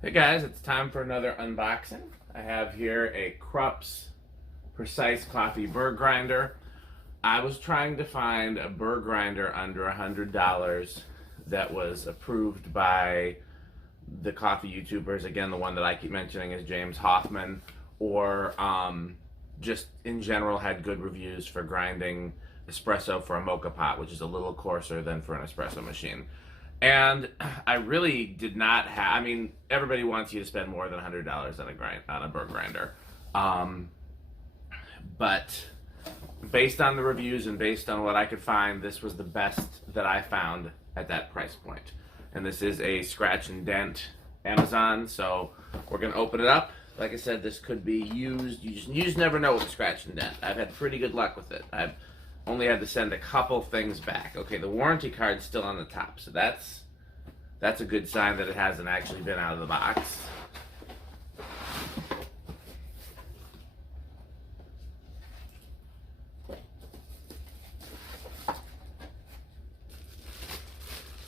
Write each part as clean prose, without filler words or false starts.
Hey guys, it's time for another unboxing. I have here a KRUPS Precise Coffee Burr Grinder. I was trying to find a burr grinder under $100 that was approved by the coffee YouTubers. Again, the one that I keep mentioning is James Hoffman, or just in general had good reviews for grinding espresso for a Moka pot, which is a little coarser than for an espresso machine. And I really did not have. I mean, everybody wants you to spend more than $100 on a burr grinder, but based on the reviews and based on what I could find, this was the best that I found at that price point. And this is a scratch and dent Amazon, so we're gonna open it up. Like I said, this could be used. You just never know with a scratch and dent. I've had pretty good luck with it. I've only had to send a couple things back. Okay, the warranty card's still on the top, so that's a good sign that it hasn't actually been out of the box.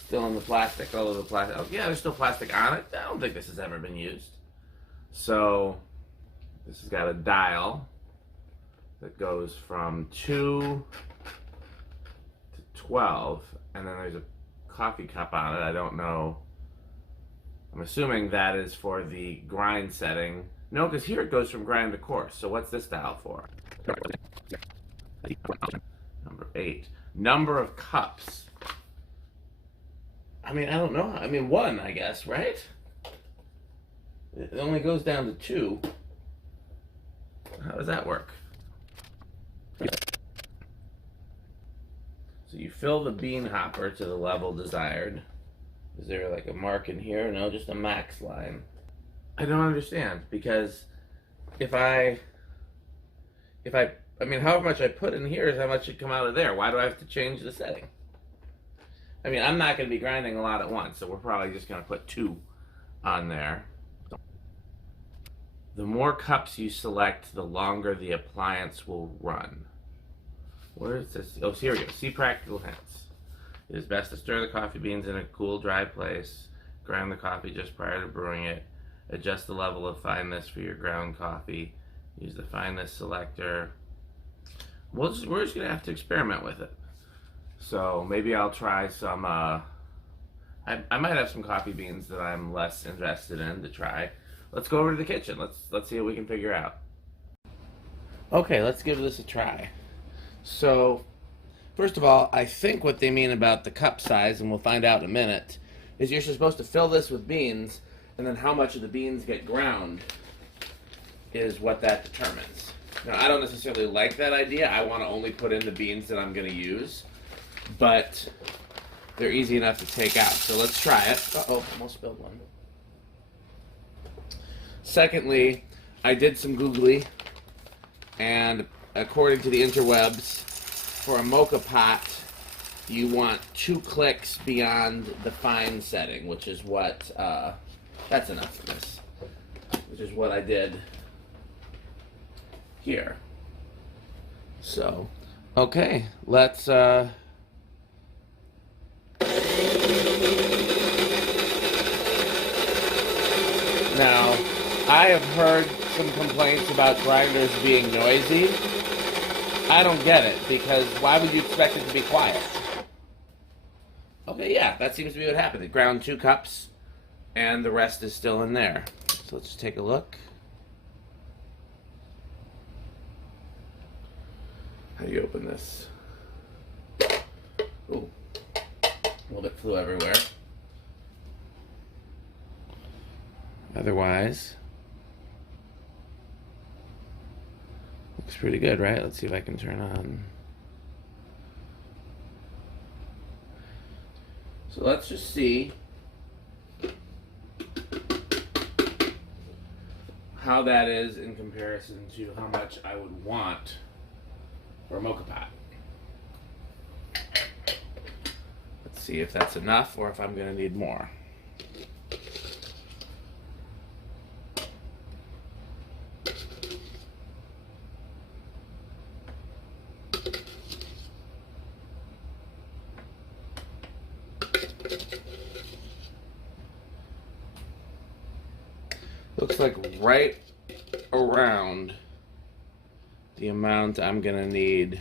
Still in the plastic, all of the plastic. Oh yeah, there's still plastic on it. I don't think this has ever been used. So this has got a dial that goes from 2 to 12, and then there's a coffee cup on it. I don't know. I'm assuming that is for the grind setting. No, because here it goes from grind to coarse. So what's this dial for? Number 8. Number of cups. I mean, I don't know. I mean, 1, I guess, right? It only goes down to 2. How does that work? So you fill the bean hopper to the level desired. Is there like a mark in here? No, just a max line. I don't understand, because I mean, however much I put in here is how much should come out of there. Why do I have to change the setting? I mean, I'm not going to be grinding a lot at once, so we're probably just going to put 2 on there. The more cups you select, the longer the appliance will run. Where is this? Oh, here we go. See practical hints. It is best to stir the coffee beans in a cool, dry place. Grind the coffee just prior to brewing it. Adjust the level of fineness for your ground coffee. Use the fineness selector. We're just going to have to experiment with it. So maybe I'll try some. I might have some coffee beans that I'm less invested in to try. Let's go over to the kitchen. Let's see what we can figure out. Okay, let's give this a try. So, first of all, I think what they mean about the cup size, and we'll find out in a minute, is you're supposed to fill this with beans, and then how much of the beans get ground is what that determines. Now, I don't necessarily like that idea. I want to only put in the beans that I'm going to use, but they're easy enough to take out. So let's try it. Uh-oh, almost spilled one. Secondly, I did some Googly, and according to the interwebs, for a Moka pot, you want 2 clicks beyond the fine setting, which is what, that's enough of this, which is what I did here. So, okay, let's, now, I have heard some complaints about grinders being noisy. I don't get it, because why would you expect it to be quiet? Okay, yeah, that seems to be what happened. It ground 2 cups, and the rest is still in there. So let's just take a look. How do you open this? Ooh, a little bit flew everywhere. Otherwise, looks pretty good, right? Let's see if I can turn on. So let's just see how that is in comparison to how much I would want for a Moka pot. Let's see if that's enough or if I'm going to need more. Looks like right around the amount I'm gonna need.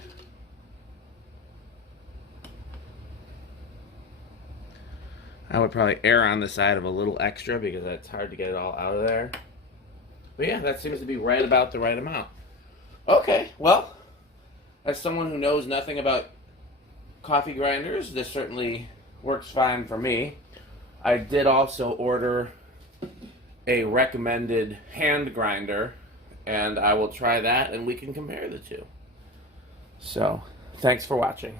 I would probably err on the side of a little extra because it's hard to get it all out of there. But yeah, that seems to be right about the right amount. Okay, well, as someone who knows nothing about coffee grinders, this certainly works fine for me. I did also order a recommended hand grinder, and I will try that and we can compare the two. So, thanks for watching.